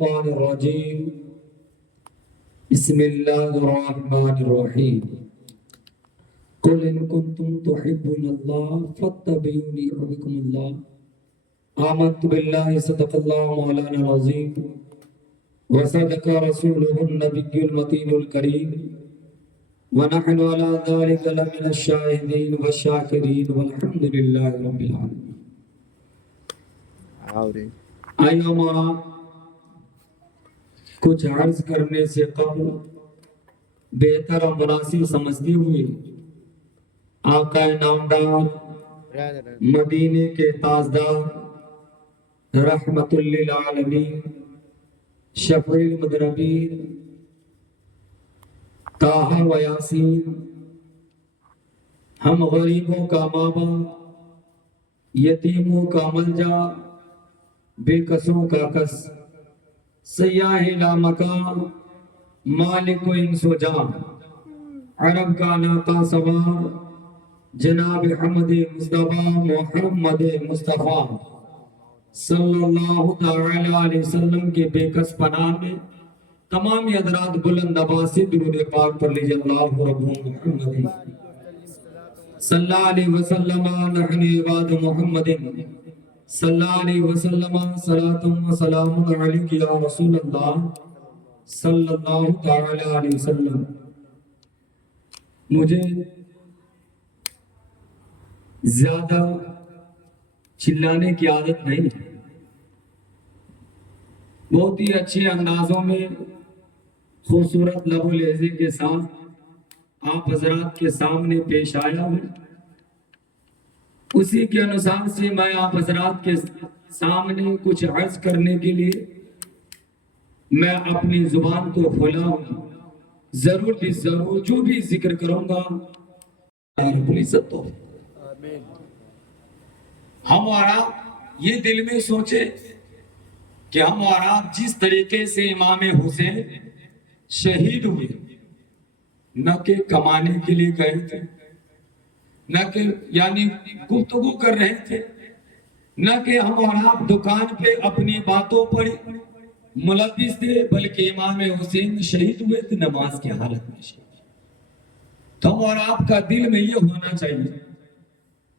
الشيطان الرجيم بسم الله الرحمن الرحيم قل إن كنتم تحبون الله فاتبعوني يحببكم الله آمنت بالله صدق الله مولانا العظيم وصدق رسوله النبي المتين الكريم ونحن على ذلك لمن الشاهدين والشاكرين والحمد لله رب العالمين. ایما کچھ عرض کرنے سے قبل بہتر اور مناسب سمجھتی ہوئی آقا نامدار مدینے کے تاجدار رحمت للعالمین شفیع المذنبین طٰہٰ و یاسین ہم غریبوں کا مابا یتیموں کا ملجا بے کسوں کا کس سیاہ لا مکان مالک و انس و جان عرب کا ناقہ سوار جناب حمد مصطفیٰ محمد مصطفیٰ صلی اللہ تعالی علیہ وسلم کے بے کس پناہ میں تمام حضرات بلند آواز سے درود پاک پر لیجئے اللہ رب محمد صلی اللہ علیہ وسلم نحن عباد محمد صلی اللہ علیہ وسلم صلاة و سلام علیک یا رسول اللہ صلی اللہ تعالی علیہ وسلم. مجھے زیادہ چلانے کی عادت نہیں، بہت ہی اچھے اندازوں میں خوبصورت لب و لہجے کے ساتھ آپ حضرات کے سامنے پیش آیا ہوں. اسی کے انسار سے میں آپ حضرات کے سامنے کچھ عرض کرنے کے لیے میں اپنی زبان کو کھولا ہوں. ضرور بھی ضرور جو بھی ذکر کروں گا رب العزت تو ہم اور آپ یہ دل میں سوچے کہ ہم اور آپ جس طریقے سے امام حسین شہید ہوئے، نہ کہ کمانے کے لیے گئے تھے، نہ کہ یعنی گفتگو کر رہے تھے، نہ کہ ہم اور آپ دکان پہ اپنی باتوں پر ملوث تھے، بلکہ امام حسین شہید ہوئے تھے نماز کی حالت میں شہید. تو ہم اور آپ کا دل میں یہ ہونا چاہیے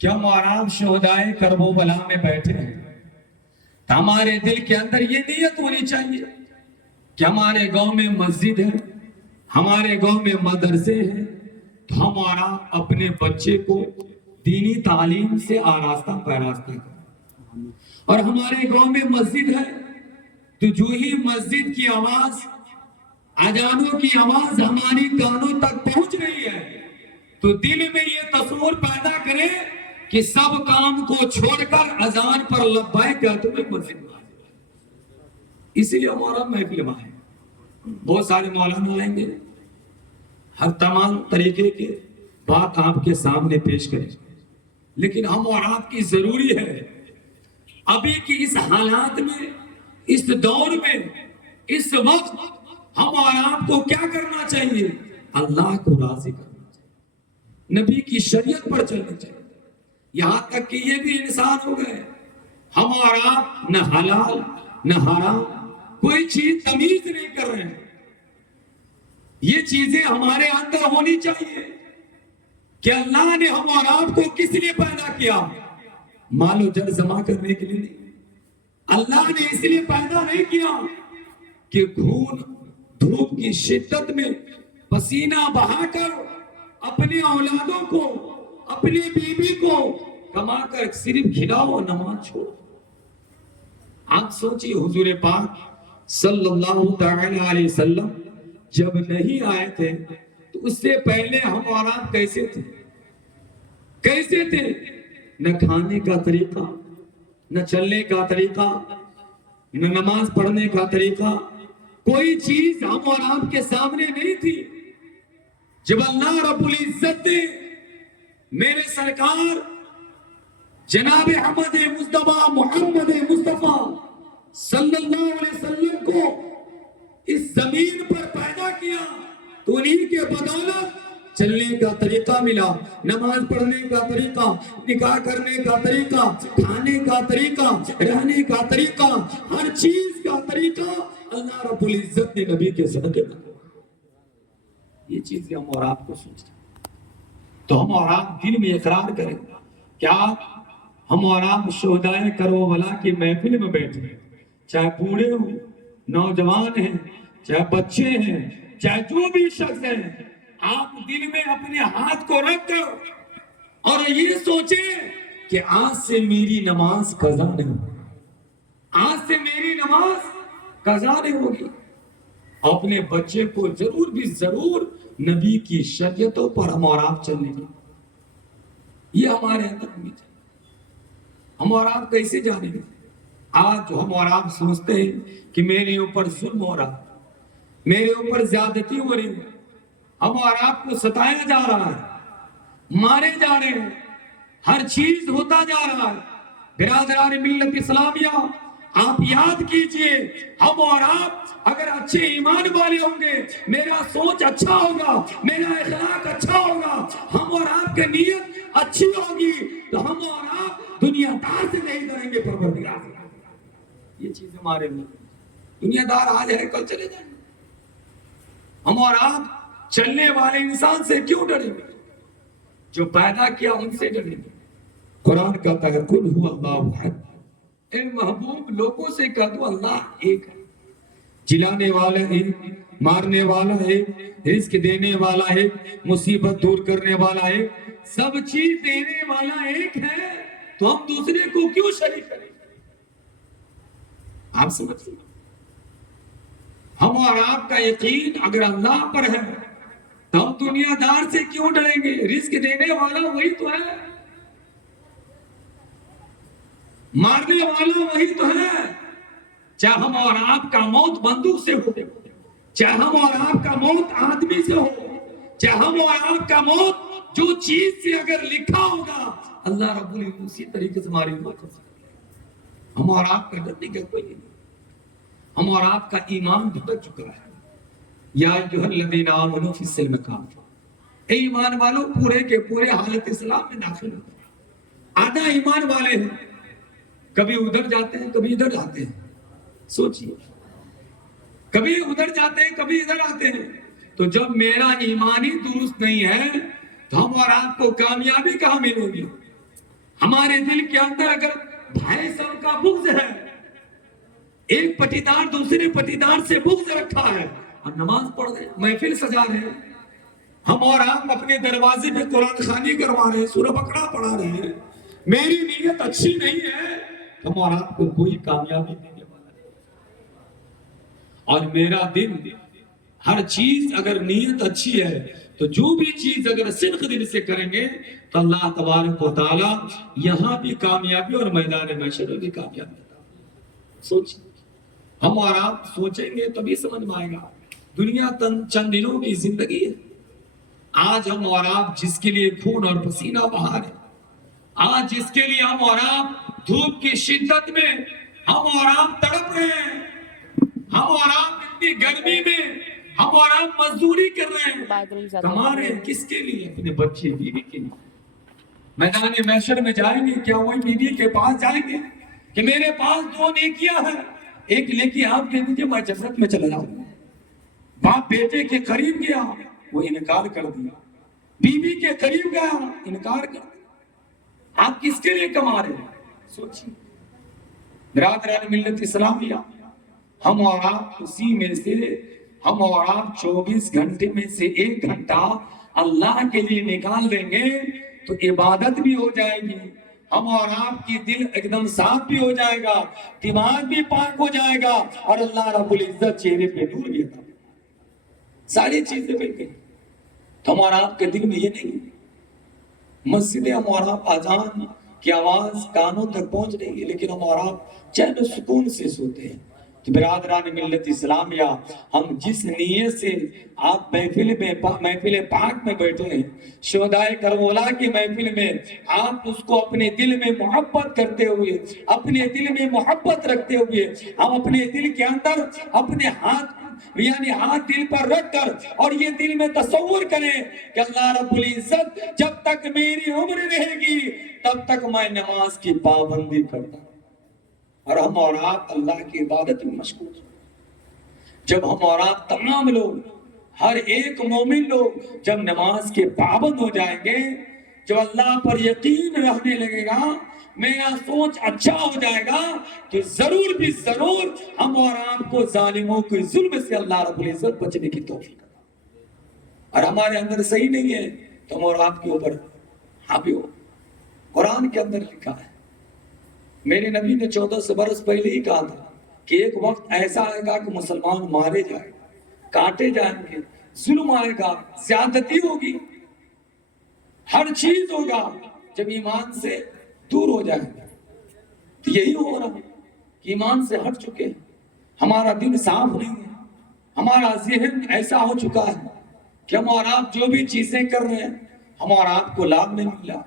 کہ ہم اور آپ شہدائے کرب و بلا میں بیٹھے ہیں، تو ہمارے دل کے اندر یہ نیت ہونی چاہیے کہ ہمارے گاؤں میں مسجد ہے، ہمارے گاؤں میں مدرسے ہیں، تو ہم اور آپ اپنے بچے کو دینی تعلیم سے آراستہ پیراستہ کریں. اور ہمارے گاؤں میں مسجد ہے تو جو ہی مسجد کی آواز، اذانوں کی آواز ہماری کانوں تک پہنچ رہی ہے تو دل میں یہ تصور پیدا کرے کہ سب کام کو چھوڑ کر اذان پر لبیک کہتے ہوئے مسجد میں. اس لیے ہمارا محفل میں ہے، بہت سارے مولانا آئیں گے، ہر تمام طریقے کے بات آپ کے سامنے پیش کریں، لیکن ہم اور آپ کی ضروری ہے ابھی کی اس حالات میں، اس دور میں، اس وقت ہم اور آپ کو کیا کرنا چاہیے؟ اللہ کو راضی کرنا چاہیے، نبی کی شریعت پر چلنا چاہیے. یہاں تک کہ یہ بھی انسان ہو گئے ہم اور آپ نہ حلال نہ حرام کوئی چیز تمیز نہیں کر رہے ہیں. یہ چیزیں ہمارے اندر ہونی چاہیے کہ اللہ نے ہم اور آپ کو کس لیے پیدا کیا؟ مال و جر جمع کرنے کے لیے نہیں. اللہ نے اس لیے پیدا نہیں کیا کہ خون دھوپ کی شدت میں پسینہ بہا کر اپنے اولادوں کو، اپنی بیوی کو کما کر صرف کھلاؤ، نماز چھوڑو. آپ سوچیے حضور پاک صلی اللہ تعالی علیہ وسلم جب نہیں آئے تھے تو اس سے پہلے ہم اور آپ کیسے تھے؟ کیسے تھے؟ نہ کھانے کا طریقہ، نہ چلنے کا طریقہ، نہ نماز پڑھنے کا طریقہ، کوئی چیز ہم اور آپ کے سامنے نہیں تھی. جب اللہ رب العزت نے میرے سرکار جناب حمد مصطفیٰ محمد مصطفیٰ صلی اللہ علیہ وسلم کو اس زمین پر پیدا کیا تو انہی کے بدولت چلنے کا طریقہ ملا، نماز پڑھنے کا طریقہ، نکاح کرنے کا طریقہ، کھانے کا طریقہ، رہنے کا طریقہ، ہر چیز کا طریقہ اللہ رب العزت نے نبی کے صدقے میں. یہ چیزیں ہم اور آپ کو سوچتے تو ہم اور آپ دل میں اقرار کریں. کیا ہم اور آپ شہدائے کربلا کی محفل میں بیٹھے ہیں، چاہے بوڑھے ہوں، نوجوان ہیں، چاہے بچے ہیں، چاہے جو بھی شخص ہیں، آپ دل میں اپنے ہاتھ کو رکھ کر اور یہ سوچیں کہ آج سے میری نماز قضا نہیں ہوگی، آج سے میری نماز قضا نہیں ہوگی. اپنے بچے کو ضرور بھی ضرور نبی کی شریعتوں پر ہم اور آپ چلنے گے. یہ ہمارے اندر ہونی چاہیے. ہم اور آپ کیسے جانیں گے؟ آج جو ہم اور آپ سوچتے ہیں کہ میرے اوپر ظلم ہو رہا، میرے اوپر زیادتی ہو رہی ہے، ہم اور آپ کو ستایا جا رہا ہے، مارے جا رہے ہیں، ہر چیز ہوتا جا رہا ہے. برادران ملت اسلامیہ، آپ یاد کیجئے، ہم اور آپ اگر اچھے ایمان والے ہوں گے، میرا سوچ اچھا ہوگا، میرا اخلاق اچھا ہوگا، ہم اور آپ کی نیت اچھی ہوگی، تو ہم اور آپ دنیا دار سے نہیں ڈریں گے. پروردگار سے یہ چیز ہمارے میں، دنیا دار آج ہے کل چلے جائیں. ہم اور آپ چلنے والے انسان سے کیوں ڈریں گے؟ جو پیدا کیا ان سے ڈریں گے. قرآن کہتا ہے قل هو اللہ احد. اے محبوب لوگوں سے کہہ دو اللہ ایک ہے، جلانے والا ہے، مارنے والا ہے، رزق دینے والا ہے، مصیبت دور کرنے والا ہے، سب چیز دینے والا ایک ہے. تو ہم دوسرے کو کیوں شریک کریں؟ آپ سمجھتے ہیں؟ ہم اور آپ کا یقین اگر اللہ پر ہے تو ہم دنیا دار سے کیوں ڈریں گے؟ رزق دینے والا وہی تو ہے، مارنے والا وہی تو ہے. چاہے ہم اور آپ کا موت بندوق سے ہو، چاہے ہم اور آپ کا موت آدمی سے ہو، چاہے ہم اور آپ کا موت جو چیز سے اگر لکھا ہوگا، اللہ رب العزت اسی طریقے سے ہماری موت ہو سکتی ہے. ہم اور آپ کا ڈرنے کا کوئی نہیں. ہم اور آپ کا ایمان بھٹک چکا ہے. یا ایھا الذین آمنوا فی السلم کافہ. اے ایمان والو پورے کے پورے حالت اسلام میں داخل ہو. آدھا ایمان والے ہیں، کبھی ادھر جاتے ہیں کبھی ادھر جاتے ہیں. سوچئے، کبھی ادھر جاتے ہیں کبھی ادھر آتے ہیں. تو جب میرا ایمان ہی درست نہیں ہے تو ہم اور آپ کو کامیابی کہاں ملے گی؟ ہمارے دل کے اندر اگر بھائی سب کا بغض ہے، ایک پٹیدار دوسرے پٹیدار سے بغض رکھا ہے، اور نماز پڑھ رہے ہیں، محفل سجا رہے ہیں، ہم اور آپ اپنے دروازے پہ قرآن خوانی کروا رہے ہیں، سورہ بقرہ پڑھا رہے ہیں، میری نیت اچھی نہیں ہے، ہم اور آپ کو کوئی کامیابی دینے والا نہیں. اور میرا دل، ہر چیز اگر نیت اچھی ہے تو جو بھی چیز اگر صدق دل سے کریں گے تو اللہ تبارک و تعالی یہاں بھی کامیابی اور میدان محشر میں بھی کامیابی. سوچیں، ہم اور آپ سوچیں گے تبھی سمجھ میں آئے گا. دنیا چند دنوں کی زندگی ہے. آج ہم اور آپ جس کے لیے خون اور پسینہ بہا رہے ہیں، آج جس کے لیے ہم اور آپ دھوپ کی شدت میں ہم اور آپ تڑپ رہے ہیں، ہم اور آپ اتنی گرمی میں ہم اور آپ مزدوری کر رہے ہیں، کما رہے ہیں کس کے لیے؟ اپنے بچے بیوی کے لیے. میدان محشر میں جائیں گے، کیا وہی بیوی کے پاس جائیں گے کہ میرے پاس دو نیکیاں ہیں، ایک نیکی آپ دے دیجیے میں جنت میں چلا جاؤں؟ باپ بیٹے کے قریب گیا، وہ انکار کر دیا. بیوی کے قریب گیا، انکار کر دیا. آپ کس کے لیے کما رہے ہیں؟ سوچیے. برادران ملت اسلامیہ، ہم اور آپ اسی میں سے، ہم اور آپ 24 گھنٹے میں سے 1 گھنٹہ اللہ کے لیے نکال دیں گے تو عبادت بھی ہو جائے گی، ہم اور آپ کی دل ایک دم صاف بھی ہو جائے گا، دماغ بھی پاک ہو جائے گا، اور اللہ رب العزت چہرے پہ نور بھی عطا، ساری چیزیں مل گئی. تو ہم اور آپ کے دل میں یہ نہیں، مسجدیں ہم اور آپ اذان کی آواز کانوں تک پہنچ رہی ہے لیکن ہم اور آپ چین و سکون سے سوتے ہیں. تو برادران ملت اسلامیہ، ہم جس نیت سے آپ محفل پاک میں بیٹھے ہیں، شہدائے کربلا کی محفل میں، آپ اس کو اپنے دل میں محبت کرتے ہوئے، اپنے دل میں محبت رکھتے ہوئے، ہم اپنے دل کے اندر اپنے ہاتھ دل پر رکھ کر اور یہ دل میں تصور کریں کہ اللہ رب العزت جب تک میری عمر رہے گی تب تک میں نماز کی پابندی کرتا ہوں، اور ہم اور آپ اللہ کی عبادت میں مشغول ہیں. جب ہم اور آپ تمام لوگ، ہر ایک مومن لوگ جب نماز کے پابند ہو جائیں گے، جب اللہ پر یقین رہنے لگے گا، میرا سوچ اچھا ہو جائے گا، تو ضرور بھی ضرور ہم اور آپ کو ظالموں کے ظلم سے اللہ رب العزت بچنے کی توفیق عطا۔ اور ہمارے اندر صحیح نہیں ہے تو ہم اور آپ کے اوپر حاوی ہو۔ قرآن کے اندر لکھا ہے، میرے نبی نے 1400 برس پہلے ہی کہا تھا کہ ایک وقت ایسا آئے گا کہ مسلمان مارے جائیں گے، کاٹے جائیں گے، ظلم آئے گا، زیادتی ہوگی، ہر چیز ہوگا جب ایمان سے دور ہو جائیں گے۔ تو یہی ہو رہا ہے کہ ایمان سے ہٹ چکے ہیں، ہمارا دل صاف نہیں ہے، ہمارا ذہن ایسا ہو چکا ہے کہ ہم اور آپ جو بھی چیزیں کر رہے ہیں، ہم اور آپ کو لابھ نہیں ملا،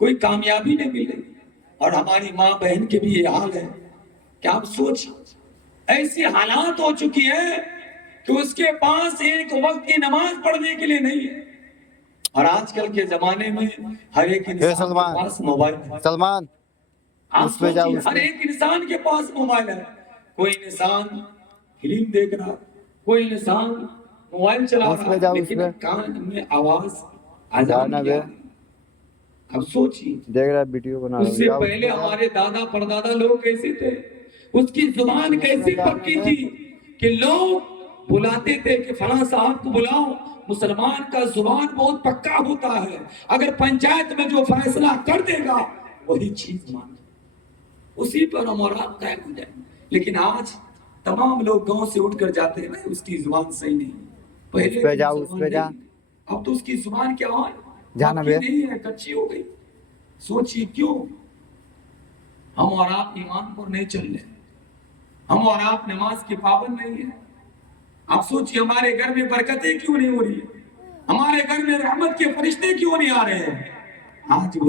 کوئی کامیابی نہیں ملی، اور ہماری ماں بہن کے بھی یہ حال ہے کہ آپ سوچ، ایسی حالات ہو چکی ہے کہ اس کے پاس ایک وقت کی نماز پڑھنے کے لیے نہیں ہے۔ اور آج کل کے زمانے میں ہر ایک انسان کے پاس موبائل ہے۔ سلمان آپ سوچیے، ہر ایک انسان کے پاس موبائل ہے، کوئی انسان فلم دیکھ رہا، کوئی انسان موبائل چلا رہا، لیکن کان میں آواز آزان نہیں آ رہی۔ اب سوچیے، دیکھ رہا ویڈیو بنا اس سے پہلے ہمارے دادا پردادا لوگ کیسے تھے، اس کی زبان کیسی پکی تھی کہ لوگ بلاتے تھے کہ فلاں صاحب کو بلاؤ، مسلمان کا زبان بہت پکا ہوتا ہے، اگر پنچایت میں جو فیصلہ کر دے گا وہی چیز مان، اسی پر ہم اور آپ قائم ہو جائیں۔ لیکن آج تمام لوگ گاؤں سے اٹھ کر جاتے ہیں، اس کی زبان صحیح نہیں، پہلے اب تو اس کی زبان کیا ہو نہیں ہے، کچی ہو گئی۔ سوچیے کیوں ہم اور آپ ایمان پر نہیں چل رہے، ہم اور آپ نماز کے پابند نہیں ہیں۔ آپ سوچیے ہمارے گھر میں برکتیں کیوں نہیں ہو رہی ہے، ہمارے گھر میں رحمت کے فرشتے کیوں نہیں آ رہے ہیں۔ آج وہی